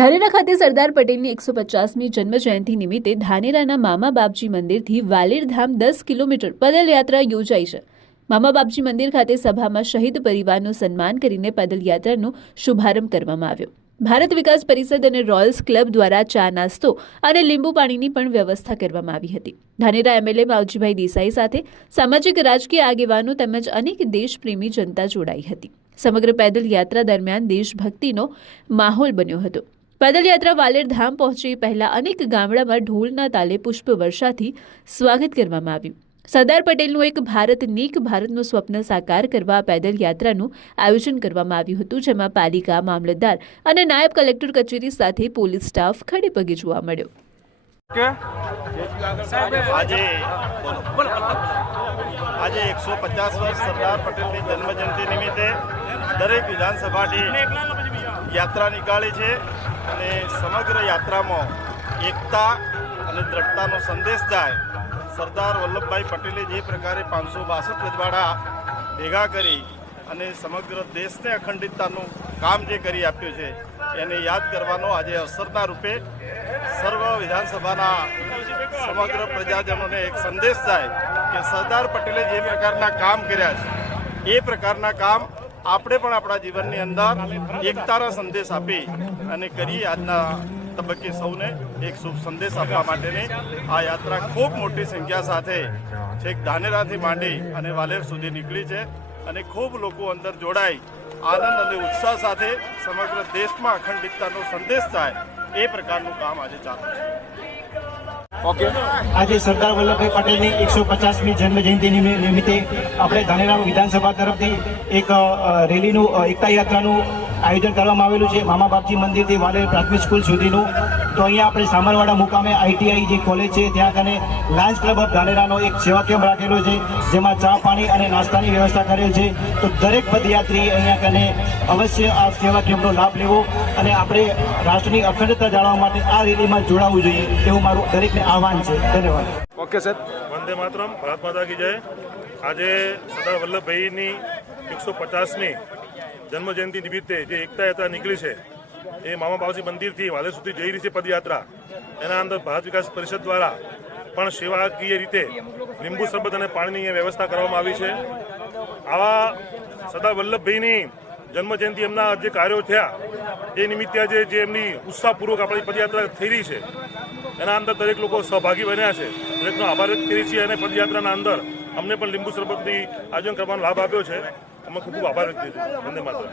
ધાનેરા ખાતે સરદાર પટેલની 150મી જન્મજયંતિ નિમિત્તે ધાનેરાના મામા બાપજી મંદિરથી વાલેરધામ 10 કિલોમીટર પદયાત્રા યોજાઈ છે। મામા બાપજી મંદિર ખાતે સભામાં શહીદ પરિવારનું સન્માન કરીને પદયાત્રાનો શુભારંભ કરવામાં આવ્યો। ભારત વિકાસ પરિષદ અને રોયલ્સ ક્લબ દ્વારા ચા નાસ્તો અને લીંબુ પાણીની પણ વ્યવસ્થા કરવામાં આવી હતી। ધાનેરા એમએલએ માવજીભાઈ દેસાઈ સાથે સામાજિક રાજકીય આગેવાનો તેમજ અનેક દેશપ્રેમી જનતા જોડાઈ હતી। સમગ્ર પેદલ યાત્રા દરમિયાન દેશભક્તિનો માહોલ બન્યો હતો। પેદલ યાત્રા વાલેરધામ પહોંચી પહેલા અનેક ગામડામાં ઢોલના તાલે પુષ્પ વર્ષાથી સ્વાગત કરવામાં આવ્યું। સરદાર પટેલનું એક ભારત નેક ભારતનું સ્વપ્ન સાકાર કરવા પેદલ યાત્રાનું આયોજન કરવામાં આવ્યું હતું, જેમાં પાલિકા, મામલતદાર અને નાયબ કલેક્ટર કચેરી સાથે પોલીસ સ્ટાફ ખડે પગે જોવા મળ્યો। આજે 150 વર્ષ સરદાર પટેલની જન્મજયંતિ નિમિત્તે દરેક વિધાનસભાની યાત્રા નીકાળી છે અને સમગ્ર યાત્રામાં એકતા અને દ્રઢતાનો સંદેશ જાય। સરદાર વલ્લભભાઈ પટેલે જે પ્રકારે 562 રજવાડા ભેગા કરી અને સમગ્ર દેશને અખંડિતતાનું કામ જે કરી આપ્યું છે એને યાદ કરવાનો આજે અવસરના રૂપે સર્વ વિધાનસભાના સમગ્ર પ્રજાજનોને એક સંદેશ જાય કે સરદાર પટેલે જે પ્રકારના કામ કર્યા છે એ પ્રકારના કામ આપણે પણ આપણા જીવનની અંદર એકતાના સંદેશ આપી અને કરીએ। આજના તબક્કે સૌને એક શુભ સંદેશ આપવા માટેની આ યાત્રા ખૂબ મોટી સંખ્યા સાથે છેક ધાનેરાથી માંડી અને વાલેર સુધી નીકળી છે અને ખૂબ લોકો અંદર જોડાઈ આનંદ અને ઉત્સાહ સાથે સમગ્ર દેશમાં અખંડિતતાનો સંદેશ થાય એ પ્રકારનું કામ આજે ચાલુ છે। આજે સરદાર વલ્લભભાઈ પટેલની 150મી જન્મજયંતિ નિમિત્તે આપણે ધાનેરા વિધાનસભા તરફથી એક રેલીનું એકતા યાત્રાનું આયોજન કરવામાં આવેલું છે, મામા બાપજી મંદિરથી વાલેર પ્રાથમિક સ્કૂલ સુધીનું। તો અહીંયા આપણે સામરવાડા મુકામે આઈટીઆઈ જે કોલેજ છે ત્યાં કને લાયન્સ ક્લબ ઓફ ધાનેરાનો એક સેવા કેમ્પ રાખેલો છે, જેમાં ચા પાણી અને નાસ્તાની વ્યવસ્થા કરેલ છે। તો દરેક પદયાત્રી અહીંયા કને અવશ્ય આ સેવા કેમ્પનો લાભ લેવો અને આપણે રાષ્ટ્રની અખંડતા જાળવવા માટે આ રેલીમાં જોડાવવું જોઈએ એવું મારું દરેકને આહવાન છે। ધન્યવાદ। Okay sir. વંદે માતરમ, ભારત માતા કી જય। આજે સરદાર વલ્લભભાઈની 150મી જન્મજયંતિ નિમિત્તે જે એકતા યાત્રા નીકળી છે એ મામા બાપજી મંદિરથી વાલેર સુધી જઈ રહી છે પદયાત્રા। એના અંદર ભારત વિકાસ પરિષદ દ્વારા પણ સેવાકીય રીતે લીંબુ શરબત અને પાણીની વ્યવસ્થા કરવામાં આવી છે। આવા સરદાર વલ્લભભાઈની જન્મજયંતિ એમના જે કાર્યો થયા એ નિમિત્તે આજે જે એમની ઉત્સાહપૂર્વક આપણી પદયાત્રા થઈ રહી છે એના અંદર દરેક લોકો સહભાગી બન્યા છે। દરેકનો આભાર વ્યક્ત કરીએ છીએ અને પદયાત્રાના અંદર અમને પણ લીંબુ શરબતની આયોજન કરવાનો લાભ આપ્યો છે। અમે ખૂબ ખૂબ આભાર વ્યક્ત કરીએ છીએ। વંદે માતરમ।